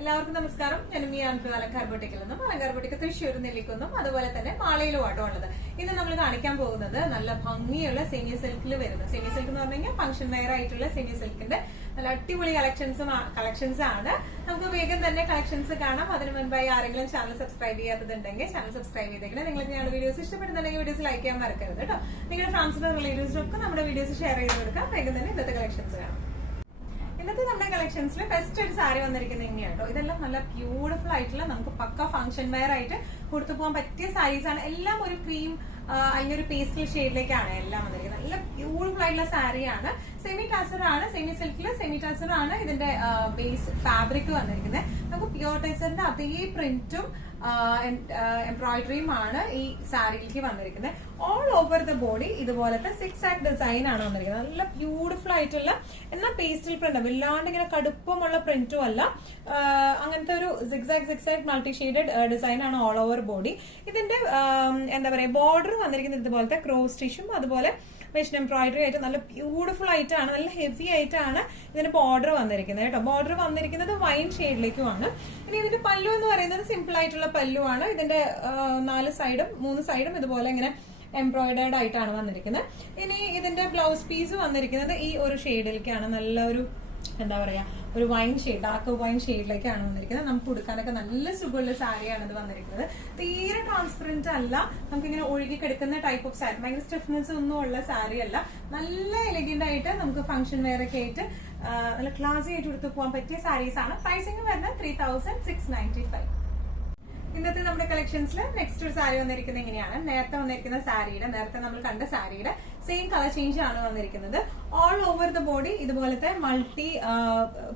എല്ലാവർക്കും നമസ്കാരം. ഞാൻ മിയാൻപി അലങ്കാർ ബൊട്ടിക്കിൽ നിന്നും അലങ്കാർ ബൊട്ടിക്ക് തൃശ്ശൂർ നെല്ലിക്കുന്നും അതുപോലെ തന്നെ മാളയിലുമാട്ടോ ഉള്ളത്. ഇന്ന് നമ്മൾ കാണിക്കാൻ പോകുന്നത് നല്ല ഭംഗിയുള്ള സെമി സിൽക്കിൽ വരുന്ന സെമി സിൽക്ക് എന്ന് പറഞ്ഞു കഴിഞ്ഞാൽ ഫംഗ്ഷൻ വെയർ ആയിട്ടുള്ള സെമി സിൽക്കിന്റെ നല്ല അടിപൊളി കളക്ഷൻസ് ആണ്. നമുക്ക് വേഗം തന്നെ കളക്ഷൻസ് കാണാം. അതിന് മുൻപായി ആരെങ്കിലും ചാനൽ സബ്സ്ക്രൈബ് ചെയ്യാത്തതുണ്ടെങ്കിൽ ചാനൽ സബ്സ്ക്രൈബ് ചെയ്തേക്കണം. നിങ്ങൾ ഞങ്ങളുടെ വീഡിയോസ് ഇഷ്ടപ്പെടുന്നുണ്ടെങ്കിൽ വീഡിയോസ് ലൈക്ക് ചെയ്യാൻ മറക്കരുത് കേട്ടോ. നിങ്ങളുടെ ഫ്രണ്ട്സിനും റിലേറ്റീവ്സിനും ഒക്കെ നമ്മുടെ വീഡിയോസ് ഷെയർ ചെയ്ത് കൊടുക്കാം. വേഗം തന്നെ ഇന്നത്തെ കളക്ഷൻസ് കാണാം. ഇന്നത്തെ നമ്മുടെ കളക്ഷൻസിൽ ഫസ്റ്റ് ഒരു സാരി വന്നിരിക്കുന്നത് ഇങ്ങനെയാണ് കേട്ടോ. ഇതെല്ലാം നല്ല ബ്യൂട്ടിഫുൾ ആയിട്ടുള്ള നമുക്ക് പക്ക ഫംഗ്ഷൻ വെയർ ആയിട്ട് കൊടുത്തു പോകാൻ പറ്റിയ സാരീസ് ആണ്. എല്ലാം ഒരു ക്രീം അല്ലെങ്കിൽ ഒരു പേസ്റ്റൽ ഷെയ്ഡിലേക്കാണ് എല്ലാം വന്നിരിക്കുന്നത്. നല്ല ബ്യൂട്ടിഫുൾ ആയിട്ടുള്ള സാരിയാണ്. സെമി ടാസർ ആണ്, സെമി സിൽക്കില് സെമി ടാസർ ആണ് ഇതിന്റെ ബേസ് ഫാബ്രിക് വന്നിരിക്കുന്നത്. നമുക്ക് പ്യോർ ടാസറിന്റെ അതേ പ്രിന്റും എംബ്രോയിഡറിയും ആണ് ഈ സാരിയിലേക്ക് വന്നിരിക്കുന്നത്. ഓൾ ഓവർ ദ ബോഡി ഇതുപോലത്തെ 6 ആക്ട് ഡിസൈൻ ആണ് വന്നിരിക്കുന്നത്. നല്ല ബ്യൂട്ടിഫുൾ ആയിട്ടുള്ള എന്നാൽ പേസ്റ്റൽ പ്രിന്റ്, വല്ലാണ്ട് ഇങ്ങനെ കടുപ്പമുള്ള പ്രിന്റും അല്ല, അങ്ങനത്തെ ഒരു സിക്സാക് മൾട്ടി ഷെയ്ഡഡ് ഡിസൈൻ ആണ് ഓൾ ഓവർ ബോഡി. ഇതിന്റെ എന്താ പറയാ ബോർഡർ വന്നിരിക്കുന്നത് ഇതുപോലത്തെ ക്രോസ് സ്റ്റിച്ചും അതുപോലെ വെസ്റ്റ് എംബ്രോയിഡറി ആയിട്ട് നല്ല ബ്യൂട്ടിഫുൾ ആയിട്ടാണ്, നല്ല ഹെവി ആയിട്ടാണ് ഇതിന്റെ ബോർഡർ വന്നിരിക്കുന്നത് കേട്ടോ. ബോർഡർ വന്നിരിക്കുന്നത് വൈൻ ഷെയ്ഡിലേക്കുമാണ്. ഇനി ഇതിന്റെ പല്ലു എന്ന് പറയുന്നത് സിമ്പിൾ ആയിട്ടുള്ള പല്ലു ആണ്. ഇതിന്റെ 3 സൈഡും ഇതുപോലെ ഇങ്ങനെ എംബ്രോയിഡേർഡ് ആയിട്ടാണ് വന്നിരിക്കുന്നത്. ഇനി ഇതിന്റെ ബ്ലൗസ് പീസ് വന്നിരിക്കുന്നത് ഈ ഒരു ഷെയ്ഡിലേക്കാണ്. നല്ല ഒരു എന്താ പറയാ ഒരു വൈൻ ഷെയ്ഡ്, ഡാർക്ക് വൈൻ ഷെയ്ഡിലേക്കാണ് വന്നിരിക്കുന്നത്. നമുക്ക് ഉടുക്കാനൊക്കെ നല്ല സുഖമുള്ള സാരിയാണ് ഇത് വന്നിരിക്കുന്നത്. തീരെ ട്രാൻസ്പെറന്റ് അല്ല, നമുക്ക് ഇങ്ങനെ ഒഴുകി കിടക്കുന്ന ടൈപ്പ് ഓഫ് സാരി, ഭയങ്കര സ്റ്റിഫ്നെസ് ഒന്നും ഉള്ള സാരി അല്ല. നല്ല എലിഗന്റ് ആയിട്ട് നമുക്ക് ഫംഗ്ഷൻ വെയർ ഒക്കെ ആയിട്ട് നല്ല ക്ലാസി ആയിട്ട് എടുത്തു പോകാൻ പറ്റിയ സാരീസ് ആണ്. പ്രൈസിംഗ് വരുന്നത് 3695. ഇന്നത്തെ നമ്മുടെ കളക്ഷൻസിൽ നെക്സ്റ്റ് ഒരു സാരി വന്നിരിക്കുന്നത് ഇങ്ങനെയാണ്. നേരത്തെ നമ്മൾ കണ്ട സാരിയുടെ സെയിം കളർ ചേഞ്ച് ആണ് വന്നിരിക്കുന്നത്. ഓൾ ഓവർ ദ ബോഡി ഇതുപോലത്തെ മൾട്ടി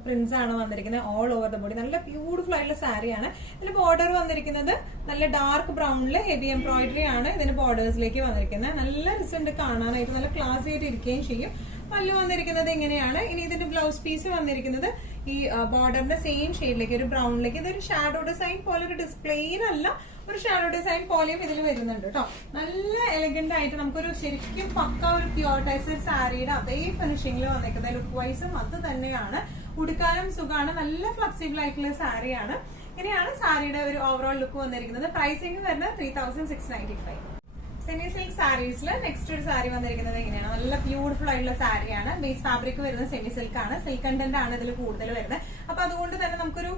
പ്രിന്റ്സ് ആണ് വന്നിരിക്കുന്നത്. ഓൾ ഓവർ ദ ബോഡി നല്ല ബ്യൂട്ടിഫുൾ ആയിട്ടുള്ള സാരിയാണ്. ഇതിന്റെ ബോർഡർ വന്നിരിക്കുന്നത് നല്ല ഡാർക്ക് ബ്രൗണില് ഹെവി എംബ്രോയിഡറി ആണ് ഇതിന്റെ ബോർഡേഴ്സിലേക്ക് വന്നിരിക്കുന്നത്. നല്ല റിസൾട്ട് കാണാനായിട്ട് നല്ല ക്ലാസി ആയിട്ട് ഇരിക്കുകയും ചെയ്യും. പല്ലു വന്നിരിക്കുന്നത് ഇങ്ങനെയാണ്. ഇനി ഇതിന്റെ ബ്ലൗസ് പീസ് വന്നിരിക്കുന്നത് ഈ ബോർഡറിന്റെ സെയിം ഷെയ്ഡിലേക്ക് ഒരു ബ്രൗണിലേക്ക്. ഇതൊരു ഷാഡോ ഡിസൈൻ പോലെ, ഒരു ഡിസ്പ്ലെയിൻ അല്ല, ഒരു ഷാഡോ ഡിസൈൻ പോലെയും ഇതിൽ വരുന്നുണ്ട് കേട്ടോ. നല്ല എലഗന്റ് ആയിട്ട് നമുക്കൊരു ശരിക്കും പക്ക ഒരു പ്യോർ ടൈസർ സാരിയുടെ അതേ ഫിനിഷിംഗിൽ വന്നിരിക്കുന്നത്. ലുക്ക് വൈസും അത് തന്നെയാണ്, ഉടുക്കാനും സുഖമാണ്, നല്ല ഫ്ലെക്സിബിൾ ആയിട്ടുള്ള സാരിയാണ്. ഇങ്ങനെയാണ് സാരിയുടെ ഒരു ഓവറോൾ ലുക്ക് വന്നിരിക്കുന്നത്. പ്രൈസിംഗ് വരുന്നത് 3695. സെമി സിൽക്ക് സാരീസിൽ നെക്സ്റ്റ് ഒരു സാരി വന്നിരിക്കുന്നത് ഇങ്ങനെയാണ്. നല്ല ബ്യൂട്ടിഫുൾ ആയിട്ടുള്ള സാരിയാണ്. ബേസ് ഫാബ്രിക് വരുന്നത് സെമി സിൽക്ക് ആണ്. സിൽക്ക് കണ്ടന്റ് ആണ് ഇതിൽ കൂടുതൽ വരുന്നത്. അപ്പൊ അതുകൊണ്ട് തന്നെ നമുക്കൊരു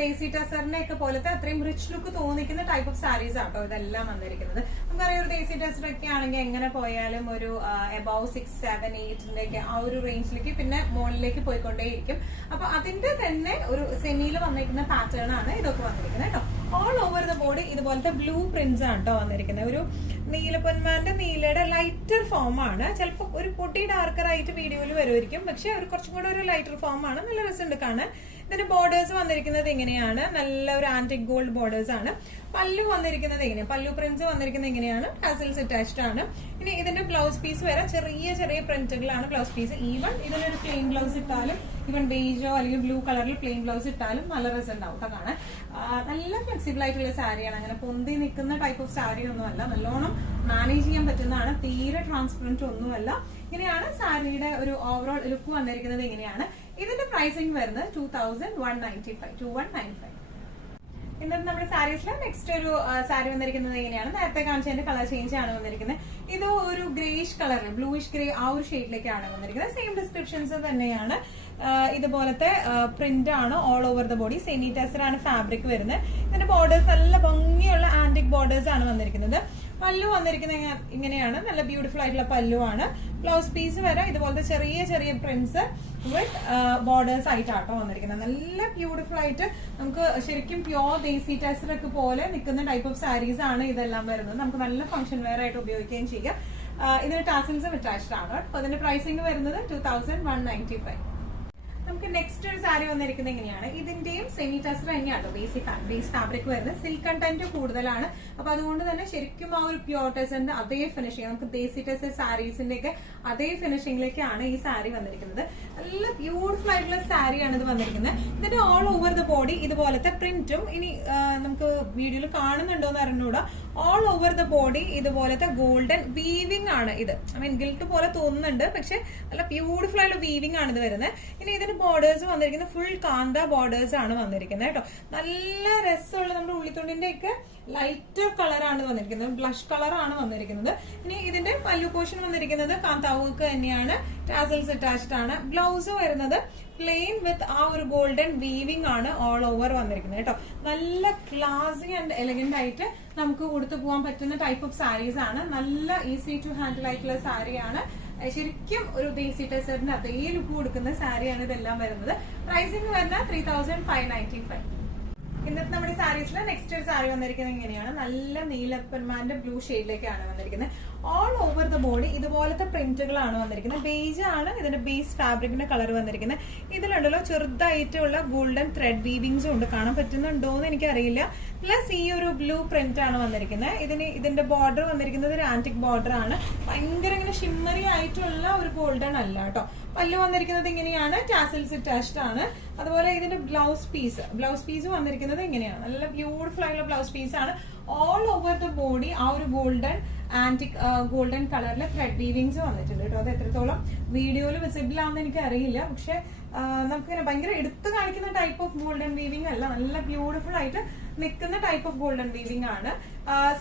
ദേസി ടസറിനെ ഒക്കെ പോലത്തെ അത്രയും റിച്ച് ലുക്ക് തോന്നിക്കുന്ന ടൈപ്പ് ഓഫ് സാരീസ് ആട്ടോ ഇതെല്ലാം വന്നിരിക്കുന്നത്. നമുക്കറിയാം ഒരു ദേസി ടസർ ഒക്കെ ആണെങ്കിൽ എങ്ങനെ പോയാലും ഒരു എബവ് 6, 7, 8 ആ ഒരു റേഞ്ചിലേക്ക് പിന്നെ മുകളിലേക്ക് പോയിക്കൊണ്ടേയിരിക്കും. അപ്പൊ അതിന്റെ തന്നെ ഒരു സെമിയിൽ വന്നിരിക്കുന്ന പാറ്റേൺ ആണ് ഇതൊക്കെ വന്നിരിക്കുന്നത് കേട്ടോ. ഓൾ ഓവർ ദ ബോഡി ഇതുപോലത്തെ ബ്ലൂ പ്രിന്റ്സ് ആണ് കേട്ടോ വന്നിരിക്കുന്നത്. ഒരു നീലപ്പൊന്മാന്റെ നീലയുടെ ലൈറ്റർ ഫോം ആണ്. ചിലപ്പോൾ ഒരു പൊട്ടി ഡാർക്കർ ആയിട്ട് വീഡിയോയിൽ വരുമായിരിക്കും, പക്ഷെ ഒരു കുറച്ചും കൂടെ ഒരു ലൈറ്റർ ഫോം ആണ്. നല്ല രസമുണ്ട് കാണാൻ. ഇതിന്റെ ബോർഡേഴ്സ് വന്നിരിക്കുന്നത് ഇങ്ങനെയാണ്. നല്ല ഒരു ആന്റിക് ഗോൾഡ് ബോർഡേഴ്സ് ആണ്. പല്ലു വന്നിരിക്കുന്നത് ഇങ്ങനെ, പല്ലു പ്രിന്റ്സ് വന്നിരിക്കുന്നത് ഇങ്ങനെയാണ്. ടാസൽസ് അറ്റാച്ച്ഡ് ആണ്. ഇനി ഇതിന്റെ ബ്ലൗസ് പീസ് വരെ ചെറിയ ചെറിയ പ്രിന്റുകളാണ് ബ്ലൗസ് പീസ്. ഈവൻ ഇതിനൊരു പ്ലെയിൻ ബ്ലൗസ് ഇട്ടാലും, ഈവൻ ബേജോ അല്ലെങ്കിൽ ബ്ലൂ കളറിൽ പ്ലെയിൻ ബ്ലൗസ് ഇട്ടാലും നല്ല റിസൾട്ട് ആവും കാണാൻ. നല്ല ഫ്ലെക്സിബിൾ ആയിട്ടുള്ള സാരിയാണ്. അങ്ങനെ പൊന്തി നിൽക്കുന്ന ടൈപ്പ് ഓഫ് സാരി ഒന്നുമല്ല, നല്ലോണം മാനേജ് ചെയ്യാൻ പറ്റുന്നതാണ്. തീരെ ട്രാൻസ്പെറന്റ് ഒന്നുമല്ല. ഇങ്ങനെയാണ് സാരിയുടെ ഒരു ഓവറോൾ ലുക്ക് വന്നിരിക്കുന്നത്. ഇങ്ങനെയാണ് ഇതിന്റെ പ്രൈസിംഗ് വരുന്നത് 2195. ഇന്നത്തെ നമ്മുടെ സാരീസിൽ നെക്സ്റ്റ് ഒരു സാരി വന്നിരിക്കുന്നത് ഇങ്ങനെയാണ്. നേരത്തെ കാണിച്ചതിന്റെ കളർ ചേഞ്ച് ആണ് വന്നിരിക്കുന്നത്. ഇത് ഒരു ഗ്രേഷ് കളറിൽ, ബ്ലൂയിഷ് ഗ്രേ ആ ഒരു ഷെയ്ഡിലേക്കാണ് വന്നിരിക്കുന്നത്. സെയിം ഡിസ്ക്രിപ്ഷൻസ് തന്നെയാണ്. ഇതുപോലത്തെ പ്രിന്റ് ആണ് all over the body. Semi tussar ആണ് ഫാബ്രിക് വരുന്നത്. ഇതിന്റെ ബോർഡേഴ്സ് നല്ല ഭംഗിയുള്ള ആന്റിക് ബോർഡേഴ്സ് ആണ് വന്നിരിക്കുന്നത്. പല്ലു വന്നിരിക്കുന്നത് ഇങ്ങനെയാണ്. നല്ല ബ്യൂട്ടിഫുൾ ആയിട്ടുള്ള പല്ലു ആണ്. ബ്ലൗസ് പീസ് വരെ ഇതുപോലത്തെ ചെറിയ ചെറിയ പ്രിന്റ്സ് വിത്ത് ബോർഡേഴ്സ് ആയിട്ടാട്ടോ വന്നിരിക്കുന്നത്. നല്ല ബ്യൂട്ടിഫുൾ ആയിട്ട് നമുക്ക് ശരിക്കും പ്യോർ ദേസി ടെസർ ഒക്കെ പോലെ നിൽക്കുന്ന ടൈപ്പ് ഓഫ് സാരീസ് ആണ് ഇതെല്ലാം വരുന്നത്. നമുക്ക് നല്ല ഫംഗ്ഷൻ വെയർ ആയിട്ട് ഉപയോഗിക്കുകയും ചെയ്യാം. ഇതിന് ടാസൽസും അറ്റാച്ച്ഡ് ആണ്. അപ്പൊ അതിന്റെ പ്രൈസിംഗ് വരുന്നത് 2195. നമുക്ക് നെക്സ്റ്റ് ഒരു സാരി വന്നിരിക്കുന്നത് ഇങ്ങനെയാണ്. ഇതിന്റെയും സെമി ടസർ തന്നെയാണോ ബേസ് ഫാബ്രിക് വരുന്നത്. സിൽക്ക് കണ്ടന്റ് കൂടുതലാണ്. അപ്പൊ അതുകൊണ്ട് തന്നെ ശരിക്കും ആ ഒരു പ്യോർ ടെസറിന്റെ അതേ ഫിനിഷിംഗ്, നമുക്ക് ദേസി ടെസർ സാരീസിന്റെ ഒക്കെ അതേ ഫിനിഷിംഗിലേക്കാണ് ഈ സാരി വന്നിരിക്കുന്നത്. നല്ല ബ്യൂട്ടിഫുൾ ആയിട്ടുള്ള സാരിയാണ് ഇത് വന്നിരിക്കുന്നത്. ഇതിന്റെ ഓൾ ഓവർ ദ ബോഡി ഇതുപോലത്തെ പ്രിന്റും, ഇനി നമുക്ക് വീഡിയോയിൽ കാണുന്നുണ്ടോ എന്ന് അറിഞ്ഞൂടാ, ഓൾ ഓവർ ദ ബോഡി ഇതുപോലത്തെ ഗോൾഡൻ വീവിംഗ് ആണ് ഇത്. ഐ മീൻ ഗിൽട്ട് പോലെ തോന്നുന്നുണ്ട്, പക്ഷെ നല്ല ബ്യൂട്ടിഫുൾ ആയിട്ടുള്ള വീവിംഗ് ആണ് ഇത് വരുന്നത്. ഇനി ഇതിന്റെ ബോർഡേഴ്സ് വന്നിരിക്കുന്നത് ഫുൾ കാന്ത ബോർഡേഴ്സ് ആണ് വന്നിരിക്കുന്നത് കേട്ടോ. നല്ല രസമുള്ള നമ്മുടെ ഉള്ളിത്തുണ്ടിന്റെ ഒക്കെ ലൈറ്റർ കളറാണ് വന്നിരിക്കുന്നത്, ബ്ലഷ് കളറാണ് വന്നിരിക്കുന്നത്. ഇനി ഇതിന്റെ പല്ലു പോർഷൻ വന്നിരിക്കുന്നത് കാന്താവുക്ക് തന്നെയാണ്, ടാസൽസ് അറ്റാച്ച്ഡ് ആണ്. ബ്ലൗസ് വരുന്നത് പ്ലെയിൻ വിത്ത് ആ ഒരു ഗോൾഡൻ വീവിംഗ് ആണ് ഓൾ ഓവർ വന്നിരിക്കുന്നത് കേട്ടോ. നല്ല ക്ലാസി ആൻഡ് എലഗന്റ് ആയിട്ട് നമുക്ക് കൊടുത്തു പോകാൻ പറ്റുന്ന ടൈപ്പ് ഓഫ് സാരീസ് ആണ്. നല്ല ഈസി ടു ഹാൻഡിൽ ആയിട്ടുള്ള സാരിയാണ്. ശരിക്കും ഒരു ബേസിക് ടെസറിന് അതേ ലുക്ക് കൊടുക്കുന്ന സാരിയാണ് ഇതെല്ലാം വരുന്നത്. പ്രൈസിംഗ് വരുന്നത് 3595. ഇന്നത്തെ നമ്മുടെ സാരീസിൽ നെക്സ്റ്റ് ഒരു സാരി വന്നിരിക്കുന്നത് ഇങ്ങനെയാണ്. നല്ല നീലപ്പന്മാന്റെ ബ്ലൂ ഷെയ്ഡിലേക്കാണ് വന്നിരിക്കുന്നത്. ഓൾ ഓവർ ദ ബോഡി ഇതുപോലത്തെ പ്രിന്റുകളാണ് വന്നിരിക്കുന്നത്. ബേജ് ആണ് ഇതിന്റെ ബേസ് ഫാബ്രിക്കിന്റെ കളർ വന്നിരിക്കുന്നത്. ഇതിലുണ്ടല്ലോ ചെറുതായിട്ടുള്ള ഗോൾഡൻ ത്രെഡ് വീവിങ്സും ഉണ്ട്, കാണാൻ പറ്റുന്നുണ്ടോ എന്ന് എനിക്കറിയില്ല. പ്ലസ് ഈ ഒരു ബ്ലൂ പ്രിന്റ് ആണ് വന്നിരിക്കുന്നത്. ഇതിന്റെ ബോർഡർ വന്നിരിക്കുന്നത് ഒരു ആന്റിക് ബോർഡർ ആണ്. ഭയങ്കര ഇങ്ങനെ ഷിമ്മറി ആയിട്ടുള്ള ഒരു ഗോൾഡൻ അല്ല കേട്ടോ. പല്ല് വന്നിരിക്കുന്നത് ഇങ്ങനെയാണ്, ടാസൽസ് അറ്റാച്ച്ഡ് ആണ്. അതുപോലെ ഇതിന്റെ ബ്ലൗസ് പീസ് വന്നിരിക്കുന്നത് ഇങ്ങനെയാണ്. നല്ല ബ്യൂട്ടിഫുൾ ആയിട്ടുള്ള ബ്ലൗസ് പീസ് ആണ്. ഓൾ ഓവർ ദ ബോഡി ആ ഒരു ഗോൾഡൻ ആന്റിക് ഗോൾഡൻ കളറിലെ ത്രെഡ് വീവിങ്സ് വന്നിട്ടുണ്ട് കേട്ടോ. അത് എത്രത്തോളം വീഡിയോയിൽ വിസിബിൾ ആണെന്ന് എനിക്ക് അറിയില്ല, പക്ഷെ നമുക്കിങ്ങനെ ഭയങ്കര എടുത്തു കാണിക്കുന്ന ടൈപ്പ് ഓഫ് ഗോൾഡൻ വീവിംഗ് അല്ല, നല്ല ബ്യൂട്ടിഫുൾ ആയിട്ട് നിൽക്കുന്ന ടൈപ്പ് ഓഫ് ഗോൾഡൻ വീവിംഗ് ആണ്.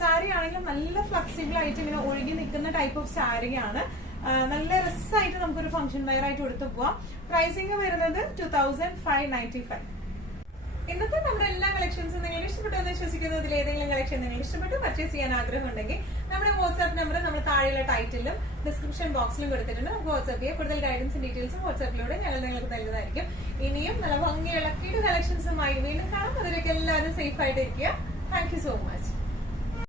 സാരി ആണെങ്കിലും നല്ല ഫ്ലെക്സിബിൾ ആയിട്ട് ഇങ്ങനെ ഒഴുകി നിൽക്കുന്ന ടൈപ്പ് ഓഫ് സാരിയാണ്. നല്ല രസമായിട്ട് നമുക്കൊരു ഫംഗ്ഷൻ വെയർ ആയിട്ട് എടുത്തു പോവാം. പ്രൈസിംഗ് വരുന്നത് 2595. ഇന്നത്തെ നമ്മുടെ എല്ലാ കളക്ഷൻസും നിങ്ങൾ ഇഷ്ടപ്പെട്ടു എന്ന് വിശ്വസിക്കുന്നതിൽ ഏതെങ്കിലും കളക്ഷൻ നിങ്ങൾ ഇഷ്ടപ്പെട്ടു പർച്ചേസ് ചെയ്യാൻ ആഗ്രഹം ഉണ്ടെങ്കിൽ നമ്മുടെ വാട്സ്ആപ്പ് നമ്പർ നമ്മൾ താഴെയുള്ള ടൈറ്റിലും ഡിസ്ക്രിപ്ഷൻ ബോക്സിലും കൊടുത്തിട്ടുണ്ട്. നമുക്ക് വാട്സ്ആപ്പ് ചെയ്യാം. കൂടുതൽ ഗൈഡൻസും ഡീറ്റെയിൽസും വാട്സ്ആപ്പിലൂടെ ഞങ്ങൾ നിങ്ങൾക്ക് നൽകുന്നതായിരിക്കും. ഇനിയും നല്ല ഭംഗിയുള്ള കിടു കളക്ഷൻസുമായി വീണ്ടും കാണാം. അതിലേക്ക് എല്ലാവരും സേഫ് ആയിട്ട് ഇരിക്കുക. Thank you so much.